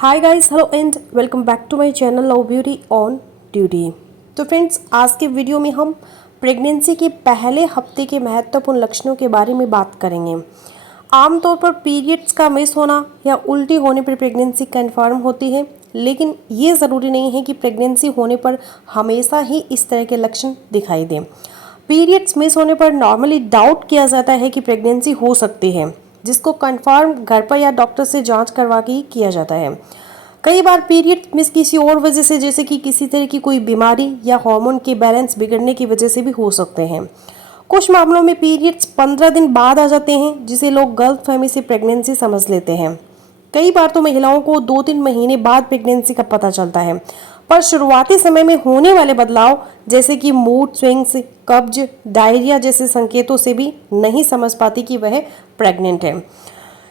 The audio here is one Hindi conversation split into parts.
Hi guys, hello and welcome back to my channel love beauty on duty. तो फ्रेंड्स, आज के वीडियो में हम प्रेगनेंसी के पहले हफ्ते के महत्वपूर्ण लक्षणों के बारे में बात करेंगे। आमतौर पर पीरियड्स का मिस होना या उल्टी होने पर प्रेगनेंसी कंफर्म होती है, लेकिन ये ज़रूरी नहीं है कि प्रेगनेंसी होने पर हमेशा ही इस तरह के लक्षण दिखाई दें। पीरियड्स मिस होने पर नॉर्मली डाउट किया जाता है कि प्रेगनेंसी हो सकती है, जिसको कंफर्म घर पर या डॉक्टर से जांच करवा के ही किया जाता है। कई बार पीरियड मिस किसी और वजह से, जैसे कि किसी तरह की कोई बीमारी या हार्मोन के बैलेंस बिगड़ने की वजह से भी हो सकते हैं। कुछ मामलों में पीरियड्स 15 दिन बाद आ जाते हैं, जिसे लोग गलतफहमी से प्रेगनेंसी समझ लेते हैं। कई बार तो महिलाओं को 2-3 महीने बाद प्रेगनेंसी का पता चलता है, पर शुरुआती समय में होने वाले बदलाव जैसे कि मूड स्विंग्स, कब्ज, डायरिया जैसे संकेतों से भी नहीं समझ पाती कि वह प्रेग्नेंट है।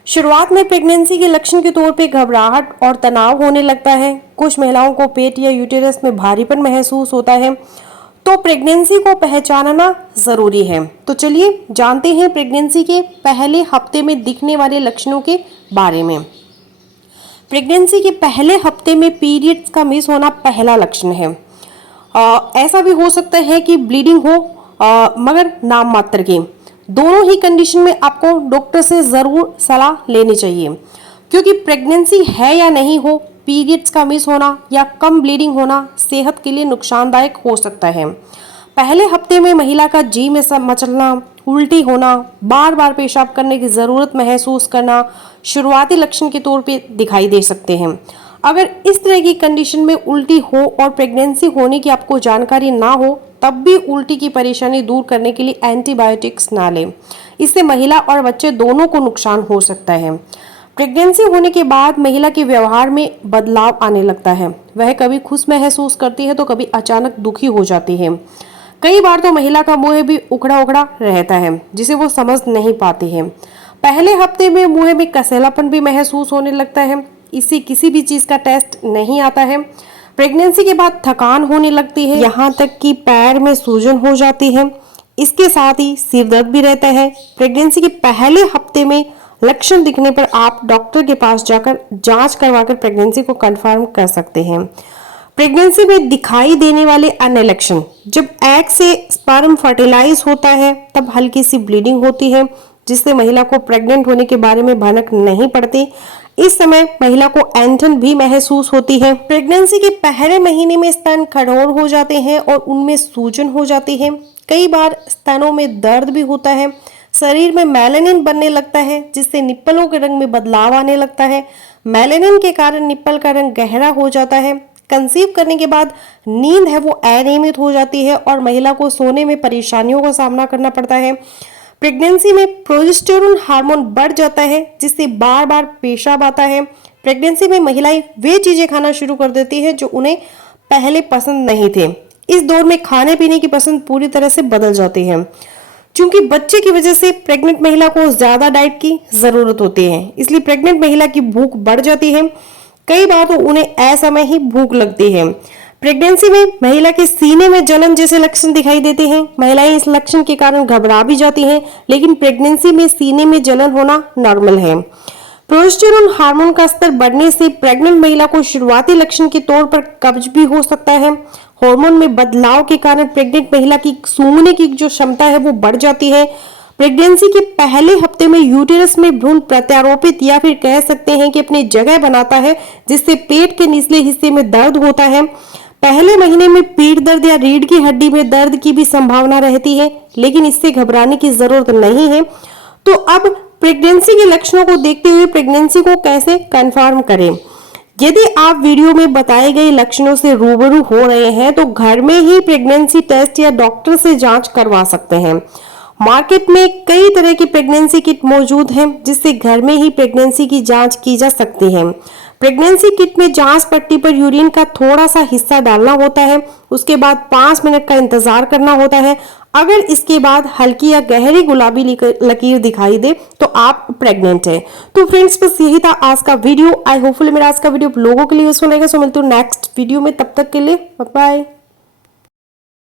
शुरुआत में प्रेगनेंसी के लक्षण के तौर पे घबराहट और तनाव होने लगता है। कुछ महिलाओं को पेट या यूटेरस में भारीपन महसूस होता है, तो प्रेगनेंसी को पहचानना जरूरी है। तो चलिए जानते हैं प्रेगनेंसी के पहले हफ्ते में दिखने वाले लक्षणों के बारे में। प्रेगनेंसी के पहले हफ्ते में पीरियड्स का मिस होना पहला लक्षण है। ऐसा भी हो सकता है कि ब्लीडिंग हो, मगर नाम मात्र की। दोनों ही कंडीशन में आपको डॉक्टर से ज़रूर सलाह लेनी चाहिए, क्योंकि प्रेगनेंसी है या नहीं हो, पीरियड्स का मिस होना या कम ब्लीडिंग होना सेहत के लिए नुकसानदायक हो सकता है। पहले हफ्ते में महिला का जी में मचलना, उल्टी होना, बार बार पेशाब करने की ज़रूरत महसूस करना शुरुआती लक्षण के तौर पे दिखाई दे सकते हैं। अगर इस तरह की कंडीशन में उल्टी हो और प्रेगनेंसी होने की आपको जानकारी ना हो, तब भी उल्टी की परेशानी दूर करने के लिए एंटीबायोटिक्स ना लें। इससे महिला और बच्चे दोनों को नुकसान हो सकता है। प्रेगनेंसी होने के बाद महिला के व्यवहार में बदलाव आने लगता है। वह कभी खुश महसूस करती है तो कभी अचानक दुखी हो जाती है। कई बार तो महिला का मुंह भी उखड़ा उखड़ा रहता है, जिसे वो समझ नहीं पाती है। पहले हफ्ते में मुंह में कसैलापन भी महसूस होने लगता है। इससे किसी भी चीज़ का टेस्ट नहीं आता है। प्रेगनेंसी के बाद थकान होने लगती है, यहाँ तक कि पैर में सूजन हो जाती है। इसके साथ ही सिर दर्द भी रहता है। प्रेगनेंसी के पहले हफ्ते में लक्षण दिखने पर आप डॉक्टर के पास जाकर जांच करवाकर प्रेगनेंसी को कंफर्म कर सकते हैं। प्रेगनेंसी में दिखाई देने वाले अन्य लक्षण: जब एग से स्पर्म फर्टिलाइज होता है, तब हल्की सी ब्लीडिंग होती है, जिससे महिला को प्रेग्नेंट होने के बारे में भनक नहीं पड़ती। इस समय महिला को ऐंठन भी महसूस होती है। प्रेगनेंसी के पहले महीने में स्तन कठोर हो जाते हैं और उनमें सूजन हो जाती है। कई बार स्तनों में दर्द भी होता है। शरीर में मेलानिन बनने लगता है, जिससे निप्पलों के रंग में बदलाव आने लगता है। मेलानिन के कारण निप्पल का रंग गहरा हो जाता है। कंसीव करने के बाद नींद है वो अनियमित हो जाती है और महिला को सोने में परेशानियों का सामना करना पड़ता है। प्रेगनेंसी में प्रोजेस्टेरोन हार्मोन बढ़ जाता है, जिससे बार बार पेशाब आता है। प्रेगनेंसी में महिलाएं वे चीजें खाना शुरू कर देती हैं जो उन्हें पहले पसंद नहीं थे। इस दौर में खाने पीने की पसंद पूरी तरह से बदल जाती है। चूंकि बच्चे की वजह से प्रेग्नेंट महिला को ज्यादा डाइट की जरूरत होती है, इसलिए प्रेग्नेंट महिला की भूख बढ़ जाती है। कई बार तो उन्हें असमय ही भूख लगती है। प्रेगनेंसी में महिला के सीने में जलन जैसे लक्षण दिखाई देते हैं। महिलाएं इस लक्षण के कारण घबरा भी जाती हैं, लेकिन प्रेगनेंसी में सीने में जलन होना नॉर्मल है। प्रोजेस्टेरोन हार्मोन का स्तर बढ़ने से प्रेग्नेंट महिला को शुरुआती लक्षण के तौर पर कब्ज भी हो सकता है। हार्मोन में बदलाव के कारण प्रेग्नेंट महिला की सूंघने की जो क्षमता है वो बढ़ जाती है। प्रेगनेंसी के पहले हफ्ते में यूटेरस में भ्रूण प्रत्यारोपित या फिर कह सकते हैं कि अपनी जगह बनाता है, जिससे पेट के निचले हिस्से में दर्द होता है। पहले महीने में पीठ दर्द या रीढ़ की हड्डी में दर्द की भी संभावना रहती है, लेकिन इससे घबराने की जरूरत नहीं है। तो अब प्रेगनेंसी के लक्षणों को देखते हुए प्रेगनेंसी को कैसे कंफर्म करें। यदि आप वीडियो में बताए गए लक्षणों से रूबरू हो रहे हैं, तो घर में ही प्रेगनेंसी टेस्ट या डॉक्टर से जांच करवा सकते हैं। मार्केट में कई तरह की प्रेगनेंसी किट मौजूद हैं, जिससे घर में ही प्रेगनेंसी की जांच की जा सकती है। प्रेगनेंसी किट में जांच पट्टी पर यूरिन का थोड़ा सा हिस्सा डालना होता है। उसके बाद 5 मिनट का इंतजार करना होता है। अगर इसके बाद हल्की या गहरी गुलाबी लकीर दिखाई दे तो आप प्रेग्नेंट हैं। तो फ्रेंड्स, बस यही था आज का वीडियो। आई होपफुली मेरा आज का वीडियो लोगों के लिए यूजफुल रहेगा। सो मिलते हैं नेक्स्ट वीडियो में, तब तक के लिए बाय बाय।